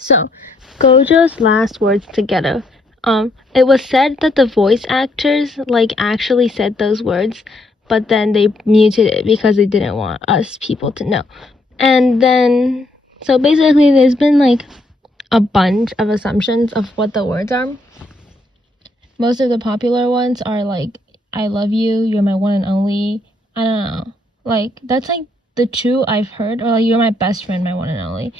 So, Gojo's last words to Geto. It was said that the voice actors actually said those words, but then they muted it because they didn't want us people to know. And then, so basically, there's been a bunch of assumptions of what the words are. Most of the popular ones are "I love you," "You're my one and only." I don't know. That's the two I've heard, or "You're my best friend, my one and only."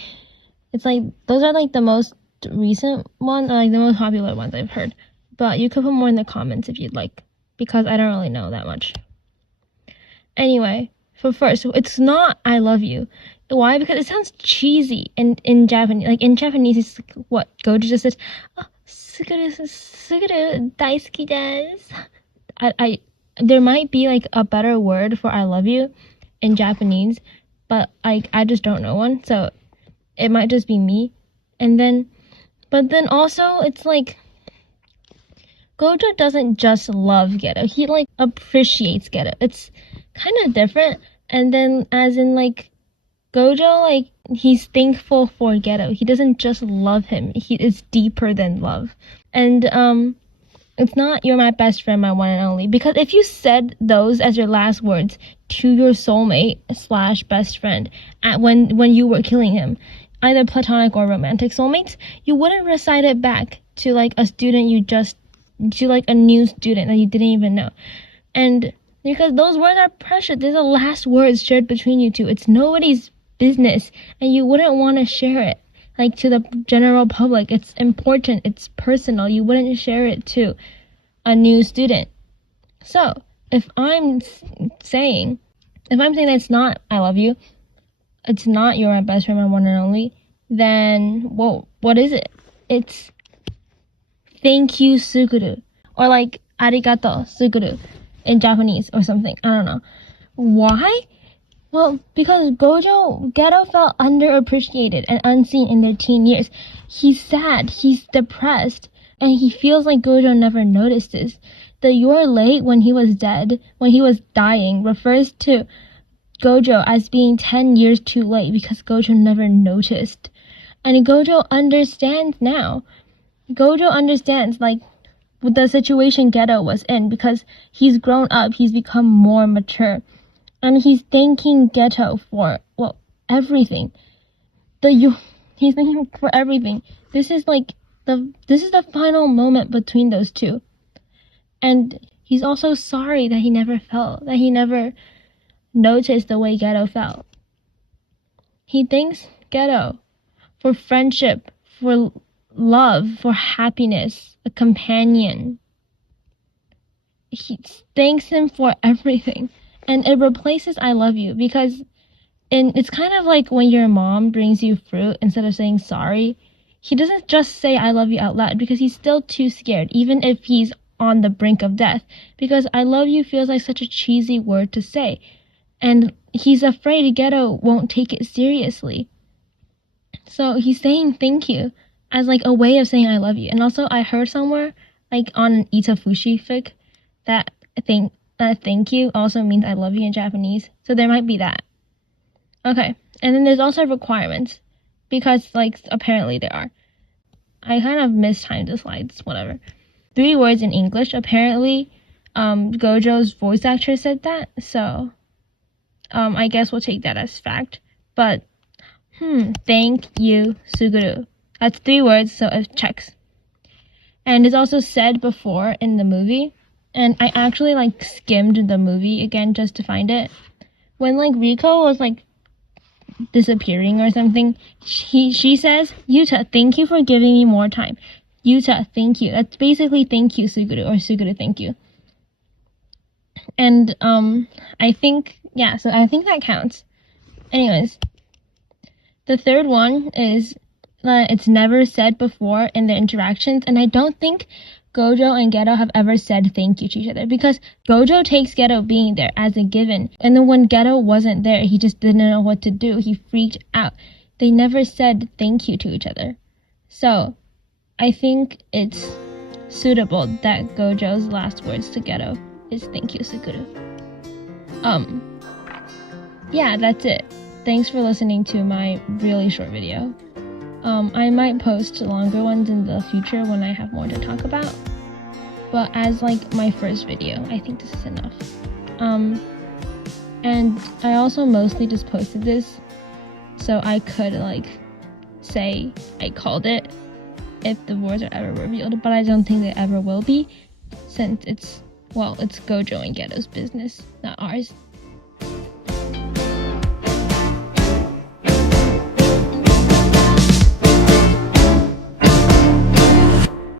It's those are the most recent ones, or the most popular ones I've heard. But you could put more in the comments if you'd like, because I don't really know that much. Anyway, for first, it's not "I love you." Why? Because it sounds cheesy in Japanese. In Japanese, it's what Gojo just says. Oh, suguru daisuki desu. There might be a better word for "I love you" in Japanese, but I just don't know one. So it might just be me. But then also it's Gojo doesn't just love Geto. He appreciates Geto. It's kind of different. And then as in Gojo, he's thankful for Geto. He doesn't just love him. It's deeper than love. And it's not "You're my best friend, my one and only," because if you said those as your last words to your soulmate / best friend when you were killing him, either platonic or romantic soulmates, you wouldn't recite it back to a student to a new student that you didn't even know. And because those words are precious, they're the last words shared between you two. It's nobody's business, and you wouldn't want to share it to the general public. It's important, it's personal. You wouldn't share it to a new student. So if I'm saying that it's not "I love you," it's not "You're my best friend, my one and only," then what is it? It's "Thank you, Suguru," or "Arigato, Suguru" in Japanese or something. I don't know. Why? Well, because Geto felt underappreciated and unseen in their teen years. He's sad, he's depressed, and he feels like Gojo never noticed this. The "you're late" when he was dying, refers to Gojo as being 10 years too late because Gojo never noticed. And Gojo understands now. Gojo understands the situation Geto was in because he's grown up, he's become more mature. And he's thanking Geto for everything. He's thanking for everything. This is the final moment between those two. And he's also sorry that he never noticed the way Geto felt. He thanks Geto for friendship, for love, for happiness, a companion. He thanks him for everything. And it replaces "I love you" because it's kind of like when your mom brings you fruit instead of saying sorry. He doesn't just say "I love you" out loud because he's still too scared, even if he's on the brink of death, because "I love you" feels like such a cheesy word to say. And he's afraid Geto won't take it seriously. So he's saying thank you as a way of saying "I love you." And also I heard somewhere on an Itafushi fic that thank you also means "I love you" in Japanese. So there might be that. Okay. And then there's also requirements, because apparently there are. I kind of mistimed the slides, whatever. 3 words in English. Apparently Gojo's voice actor said that, so I guess we'll take that as fact. But thank you, Suguru. That's 3 words, so it checks. And it's also said before in the movie, and I actually skimmed the movie again just to find it. When Riko was disappearing or something, she says, "Yuta, thank you for giving me more time. Yuta, thank you." That's basically "Thank you, Suguru," or "Suguru, thank you." And I think that counts. Anyways, the third one is it's never said before in their interactions, and I don't think Gojo and Geto have ever said thank you to each other, because Gojo takes Geto being there as a given, and then when Geto wasn't there, he just didn't know what to do. He freaked out. They never said thank you to each other. So I think it's suitable that Gojo's last words to Geto is "Thank you, Suguru." Yeah, that's it. Thanks for listening to my really short video. I might post longer ones in the future when I have more to talk about. But as like my first video, I think this is enough. And I also mostly just posted this so I could like say I called it if the words are ever revealed, but I don't think they ever will be, since it's Gojo and Geto's business, not ours.